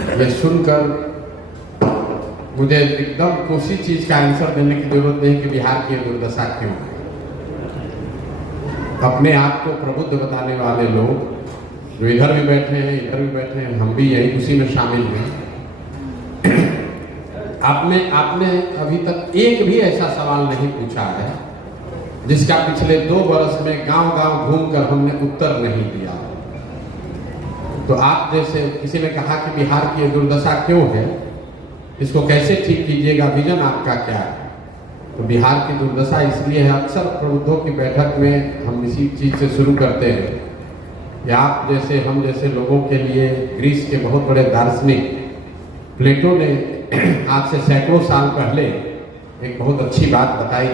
ये सुनकर मुझे एकदम उसी चीज का आंसर देने की जरूरत नहीं कि बिहार की दुर्दशा क्यों है। अपने आप को प्रबुद्ध बताने वाले लोग जो इधर भी बैठे हैं, इधर भी बैठे हैं, हम भी यही उसी में शामिल हैं। आपने अभी तक एक भी ऐसा सवाल नहीं पूछा है जिसका पिछले 2 वर्ष में गांव-गांव घूमकर हमने उत्तर नहीं दिया। तो आप जैसे किसी ने कहा कि बिहार की दुर्दशा क्यों है, इसको कैसे ठीक कीजिएगा, विजन आपका क्या है? तो बिहार की दुर्दशा इसलिए है, अक्सर प्रबुद्धों की बैठक में हम इसी चीज से शुरू करते हैं कि आप जैसे हम जैसे लोगों के लिए ग्रीस के बहुत बड़े दार्शनिक प्लेटो ने आज से सैकड़ों साल पहले एक बहुत अच्छी बात बताई,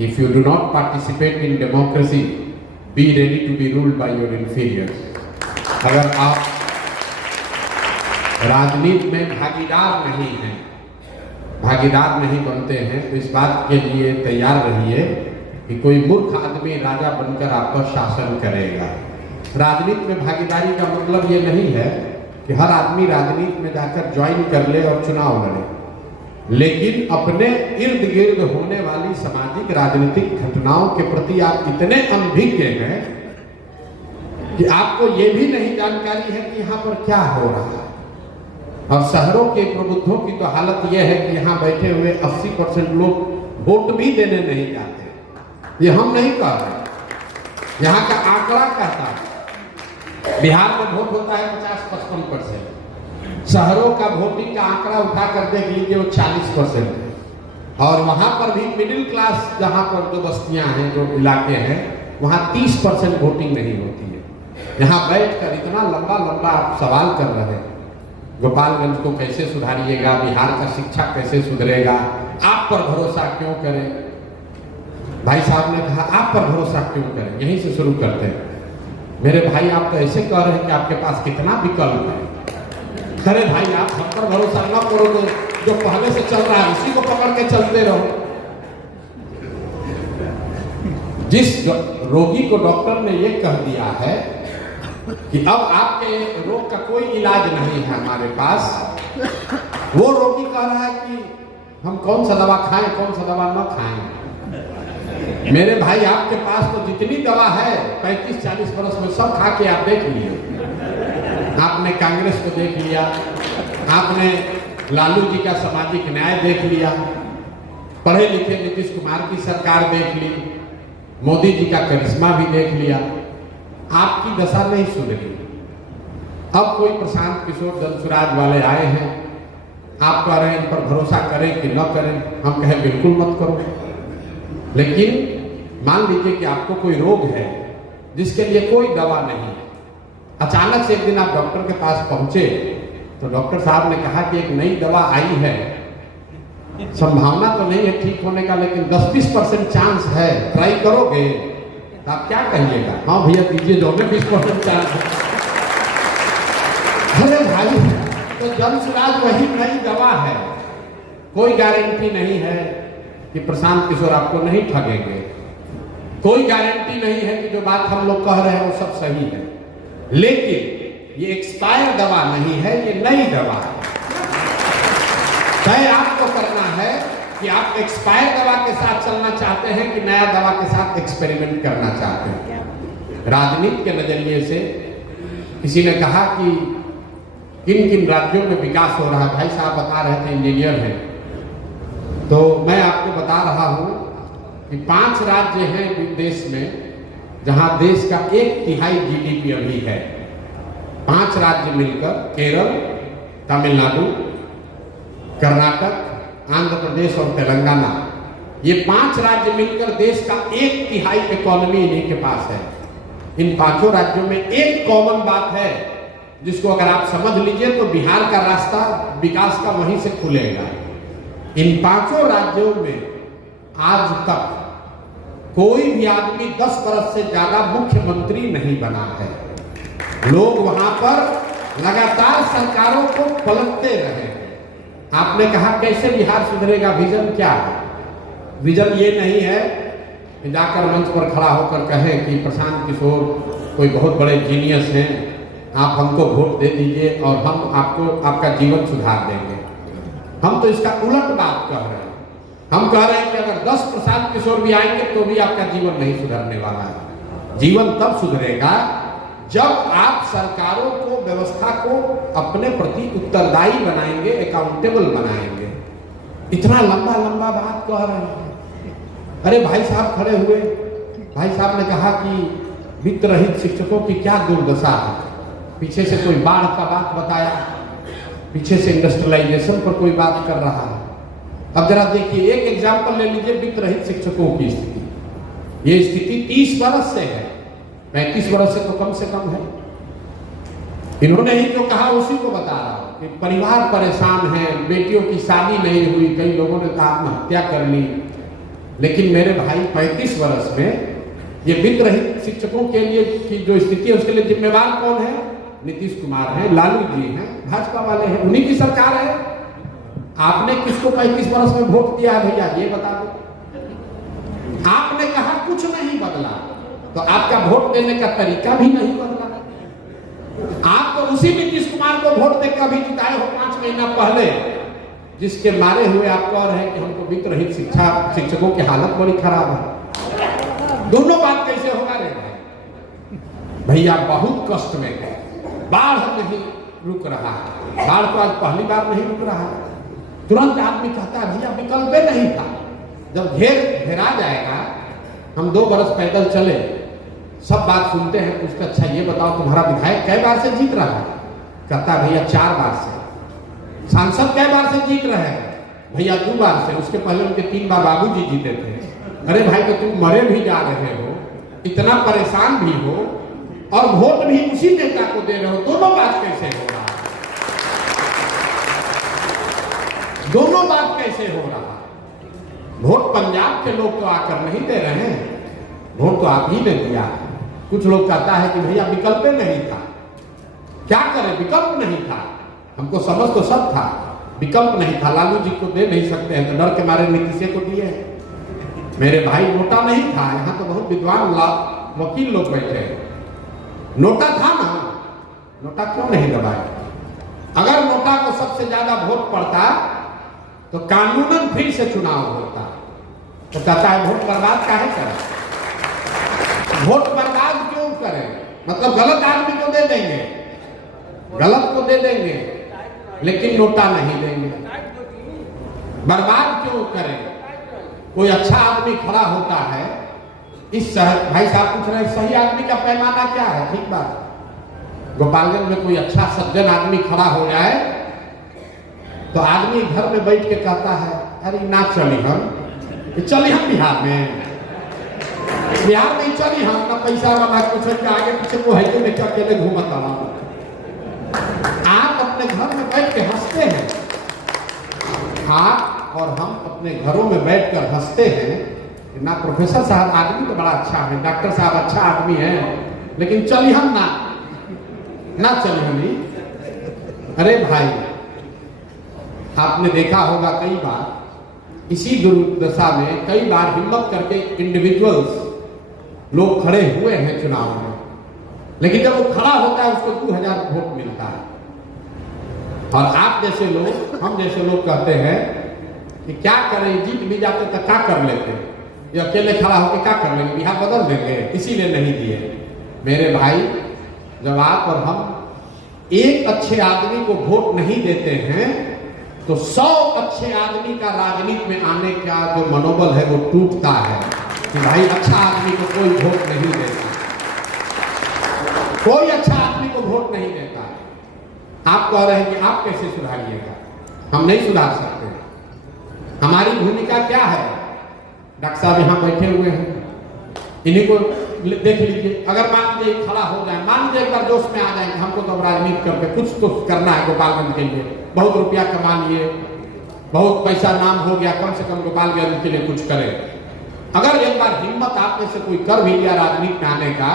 if you do not participate in democracy be ready to be ruled by your inferiors. अगर आप राजनीति में भागीदार नहीं हैं, भागीदार नहीं बनते हैं, तो इस बात के लिए तैयार रहिए कि कोई मूर्ख आदमी राजा बनकर आप पर शासन करेगा। राजनीति में भागीदारी का मतलब ये नहीं है कि हर आदमी राजनीति में जाकर ज्वाइन कर ले और चुनाव लड़े, लेकिन अपने इर्द गिर्द होने वाली सामाजिक राजनीतिक घटनाओं के प्रति आप इतने अनभिज्ञ हैं कि आपको ये भी नहीं जानकारी है कि यहाँ पर क्या हो रहा है। और शहरों के प्रबुद्धों की तो हालत यह है कि यहाँ बैठे हुए 80% लोग वोट भी देने नहीं जाते। ये हम नहीं कह रहे, यहाँ का आंकड़ा कहता है। बिहार में वोट होता है 50-55%, शहरों का वोटिंग का आंकड़ा उठा कर देख लीजिए, वो 40% है। और वहां पर भी मिडिल क्लास, जहां पर जो बस्तियां हैं, जो इलाके हैं, वहां 30% वोटिंग नहीं होती है। यहाँ बैठकर इतना लंबा लंबा आप सवाल कर रहे हैं, गोपालगंज को कैसे सुधारिएगा, बिहार का शिक्षा कैसे सुधरेगा, आप पर भरोसा क्यों करें। भाई साहब ने कहा आप पर भरोसा क्यों करें, यहीं से शुरू करते हैं। मेरे भाई आप तो ऐसे कह रहे हैं कि आपके पास कितना विकल्प है। अरे भाई आप हम पर भरोसा न करो, तो जो पहले से चल रहा है उसी को पकड़ के चलते रहो। जिस रोगी को डॉक्टर ने ये कह दिया है कि अब आपके रोग का कोई इलाज नहीं है हमारे पास, वो रोगी कह रहा है कि हम कौन सा दवा खाएं, कौन सा दवा न खाएं। मेरे भाई आपके पास तो जितनी दवा है 35-40 वर्ष में सब खा के आप देख लिए। आपने कांग्रेस को देख लिया, आपने लालू जी का सामाजिक न्याय देख लिया, पढ़े लिखे नीतीश कुमार की सरकार देख ली, मोदी जी का करिश्मा भी देख लिया, आपकी दशा नहीं सुधरी। अब कोई प्रशांत किशोर जनसुराज वाले आए हैं, आप कह रहे हैं इन पर भरोसा करें कि न करें। हम कहें बिल्कुल मत करो, लेकिन मान लीजिए कि आपको कोई रोग है जिसके लिए कोई दवा नहीं है। अचानक से एक दिन आप डॉक्टर के पास पहुंचे तो डॉक्टर साहब ने कहा कि एक नई दवा आई है, संभावना तो नहीं है ठीक होने का, लेकिन 10-20% चांस है, ट्राई करोगे? तो आप क्या कहिएगा? हाँ भैया दीजिए, जो में 20% चांस है। अरे भाई तो जनसुराज वही नई दवा है, कोई गारंटी नहीं है कि प्रशांत किशोर आपको नहीं ठगेंगे, कोई गारंटी नहीं है कि जो बात हम लोग कह रहे हैं वो सब सही है। लेकिन ये एक्सपायर दवा नहीं है, ये नई दवा है। तय आपको करना है कि आप एक्सपायर दवा के साथ चलना चाहते हैं कि नया दवा के साथ एक्सपेरिमेंट करना चाहते हैं। राजनीति के नजरिए से किसी ने कहा कि किन किन राज्यों में विकास हो रहा है, भाई साहब बता रहे थे इंजीनियर हैं, तो मैं आपको बता रहा हूं कि 5 राज्य हैं देश में जहां देश का 1/3 GDP अभी है। 5 राज्य मिलकर, केरल, तमिलनाडु, कर्नाटक, आंध्र प्रदेश और तेलंगाना, ये 5 राज्य मिलकर देश का 1/3 इकोनॉमी इन्हीं के पास है। इन 5 राज्यों में एक कॉमन बात है जिसको अगर आप समझ लीजिए तो बिहार का रास्ता विकास का वहीं से खुलेगा। इन 5 राज्यों में आज तक कोई भी आदमी 10 वर्ष से ज्यादा मुख्यमंत्री नहीं बना है। लोग वहां पर लगातार सरकारों को पलटते रहे। आपने कहा कैसे बिहार सुधरेगा, विजन क्या है? विजन ये नहीं है कि जाकर मंच पर खड़ा होकर कहे कि प्रशांत किशोर कोई बहुत बड़े जीनियस हैं, आप हमको वोट दे दीजिए और हम आपको आपका जीवन सुधार देंगे। हम तो इसका उलट बात कह रहे हैं। हम कह रहे हैं कि अगर 10 प्रशांत किशोर भी आएंगे तो भी आपका जीवन नहीं सुधरने वाला है। जीवन तब सुधरेगा जब आप सरकारों को, व्यवस्था को अपने प्रति उत्तरदायी बनाएंगे, अकाउंटेबल बनाएंगे। इतना लंबा लंबा बात कह रहे हैं। अरे भाई साहब खड़े हुए, भाई साहब ने कहा कि वित्त रहित शिक्षकों की क्या दुर्दशा है। पीछे से कोई बाढ़ का बात बताया, पीछे से इंडस्ट्रियलाइजेशन पर कोई बात कर रहा है। अब जरा देखिए, एक एग्जाम्पल ले लीजिए वित्त रहित शिक्षकों की स्थिति। ये स्थिति 30 वर्ष से है, 35 वर्ष से तो कम है। इन्होंने ही जो कहा उसी को बता रहा हूं कि परिवार परेशान है, बेटियों की शादी नहीं हुई, कई लोगों ने आत्महत्या कर ली। लेकिन मेरे भाई 35 वर्ष में ये वित्त रहित शिक्षकों के लिए की जो स्थिति है उसके लिए जिम्मेवार कौन है? नीतीश कुमार है, लालू जी हैं, भाजपा वाले हैं, उन्हीं की सरकार है। आपने किसको 35 वर्ष में वोट दिया है भैया, ये बता दो। आपने कहा कुछ नहीं बदला, तो आपका वोट देने का तरीका भी नहीं बदला। आप तो उसी नीतीश कुमार को वोट देकर अभी जिताए हो 5 महीना पहले, जिसके मारे हुए आप कह रहे हैं कि हमको वित्त रहित शिक्षकों की हालत बड़ी खराब है। दोनों बात कैसे होगा रे भाई? भैया बहुत कष्ट में है, बाढ़ नहीं रुक रहा है। बाढ़ तो आज पहली बार नहीं रुक रहा है। तुरंत आदमी कहता है भैया विकल्प नहीं था। जब घेरा जाएगा, हम 2 बरस पैदल चले, सब बात सुनते हैं, पूछते अच्छा ये बताओ तुम्हारा विधायक कै बार से जीत रहा है? कहता भैया 4 बार से। सांसद कै बार से जीत रहे हैं? भैया 2 बार से। उसके पहले उनके 3 बार बाबूजी जीते थे। अरे भाई तो तुम मरे भी जा रहे हो, इतना परेशान भी हो और वोट भी उसी नेता को दे रहे हो। दोनों बात कैसे हो रहा है? दोनों बात कैसे हो रहा है? वोट पंजाब के लोग तो आकर नहीं दे रहे हैं, वोट तो आप ही ने दिया। कुछ लोग कहता है कि भैया विकल्प नहीं था। क्या करें, विकल्प नहीं था। हमको समझ तो सब था, विकल्प नहीं था। लालू जी को दे नहीं सकते हैं तो डर के मारे नीतीश को दिए। मेरे भाई नोटा नहीं था, यहाँ तो बहुत विद्वान वकील लोग बैठे हैं। नोटा था ना, नोटा क्यों नहीं दबाए? अगर नोटा को सबसे ज्यादा वोट पड़ता तो कानूनन फिर से चुनाव होता। तो कहता है वोट बर्बाद काहे करें? वोट बर्बाद क्यों करें? मतलब गलत आदमी को दे देंगे, गलत को दे देंगे, लेकिन नोटा नहीं देंगे। बर्बाद क्यों करें? कोई अच्छा आदमी खड़ा होता है, इस भाई साहब पूछ रहे हैं सही आदमी का पैमाना क्या है? ठीक बात, गोपालगंज में कोई अच्छा सज्जन आदमी खड़ा हो जाए तो आदमी घर में बैठ के कहता है अरे ना चली हम बिहार में चली हम ना पैसा वाला कुछ आगे पीछे वो है तो लेकर अकेले घूमता रहा। आप अपने घर में बैठ के हंसते हैं, आप और हम अपने घरों में बैठकर हंसते हैं कि ना प्रोफेसर साहब आदमी तो बड़ा अच्छा है, डॉक्टर साहब अच्छा आदमी है, लेकिन चली हम ना चली हम ही। अरे भाई आपने देखा होगा कई बार इसी दुर्दशा में कई बार हिम्मत करके इंडिविजुअल्स लोग खड़े हुए हैं चुनाव में, लेकिन जब वो खड़ा होता है उसको 2000 वोट मिलता है। और आप जैसे लोग, हम जैसे लोग कहते हैं कि क्या करें, जीत भी जाते तो क्या कर लेते, ये अकेले खड़ा होकर क्या कर लेंगे, बिहार बदल देंगे, इसीलिए नहीं दिए। मेरे भाई जब आप और हम एक अच्छे आदमी को वोट नहीं देते हैं तो 100 अच्छे आदमी का राजनीति में आने का जो मनोबल है वो टूटता है कि भाई अच्छा आदमी को कोई वोट नहीं देता, कोई अच्छा आदमी को वोट नहीं देता। आप कह रहे हैं कि आप कैसे सुधारिएगा? हम नहीं सुधार सकते। हमारी भूमिका क्या है? डॉक्टर साहब यहाँ बैठे हुए हैं, इन्हीं को देख लीजिए। अगर मान लीजिए खड़ा हो जाए, मान लीजिए एक बार जोश में आ जाएंगे, हमको तो राजनीति करके कुछ तो करना है गोपालगंज के लिए, बहुत रुपया कमा लिए, बहुत पैसा नाम हो गया, कम से कम गोपालगंज के लिए कुछ करें। अगर एक बार हिम्मत आप में से कोई कर भी लिया राजनीति में आने का,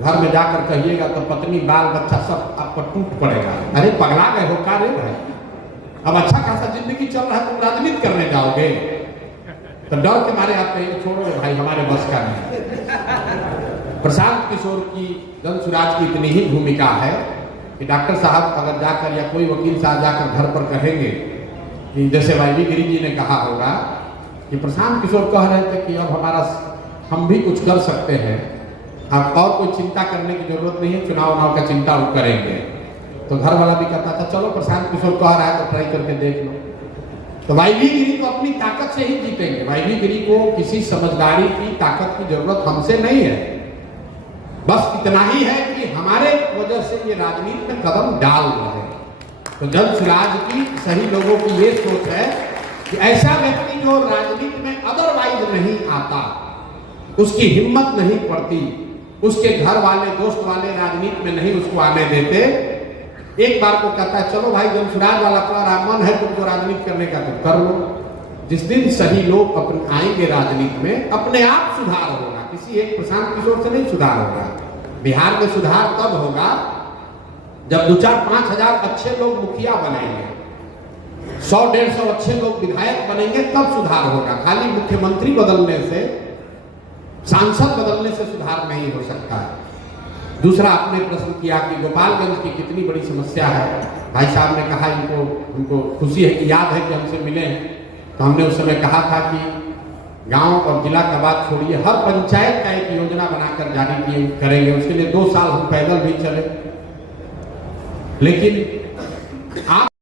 घर में जाकर कहिएगा तो पत्नी बाल बच्चा सब आप पर टूट पड़ेगा। अरे पगला गए हो का रे भाई? अब अच्छा खासा जिंदगी चल रहा है, तुम राजनीति करने जाओगे? तो डर के मारे आप कहेंगे छोड़ो भाई हमारे बस का नहीं। प्रशांत किशोर की जनसुराज की इतनी ही भूमिका है कि डॉक्टर साहब अगर जाकर या कोई वकील साहब जाकर घर पर कहेंगे कि जैसे वाईवी गिरी जी ने कहा होगा कि प्रशांत किशोर कह रहे थे कि अब हम भी कुछ कर सकते हैं, अब और कोई चिंता करने की जरूरत नहीं है, चुनाव का चिंता वो करेंगे। तो घर वाला भी कहता था चलो प्रशांत किशोर कह रहा है तो ट्राई करके देख लो। तो वाईवी गिरी तो अपनी ताकत से ही जीतेंगे। वाईवी गिरी को किसी समझदारी की ताकत की जरूरत हमसे नहीं है, बस इतना ही है कि हमारे वजह से ये राजनीति में कदम डाल रहे हैं। तो जनसुराज की सही लोगों की ये सोच है कि ऐसा व्यक्ति जो राजनीति में अदरवाइज नहीं आता, उसकी हिम्मत नहीं पड़ती, उसके घर वाले दोस्त वाले राजनीति में नहीं उसको आने देते, एक बार को कहता है चलो भाई जनसुराज वाला तुम्हारा मन है तुमको राजनीति करने का तो कर लो। जिस दिन सही लोग अपने आएंगे राजनीति में, अपने आप सुधार होगा, किसी एक प्रशांत किशोर से नहीं सुधार होगा। बिहार में सुधार तब होगा जब 2-4-5 हजार अच्छे लोग मुखिया बनेंगे, 100-150 अच्छे लोग विधायक बनेंगे, तब सुधार होगा। खाली मुख्यमंत्री बदलने से, सांसद बदलने से सुधार नहीं हो सकता है। दूसरा आपने प्रश्न किया कि गोपालगंज की कितनी बड़ी समस्या है। भाई साहब ने कहा उनको खुशी है कि याद है कि हमसे मिले, तो हमने उस समय कहा था कि गांव और जिला का बात छोड़िए, हर पंचायत का एक योजना बनाकर जारी करेंगे। उसके लिए 2 साल हम पैदल भी चले, लेकिन आप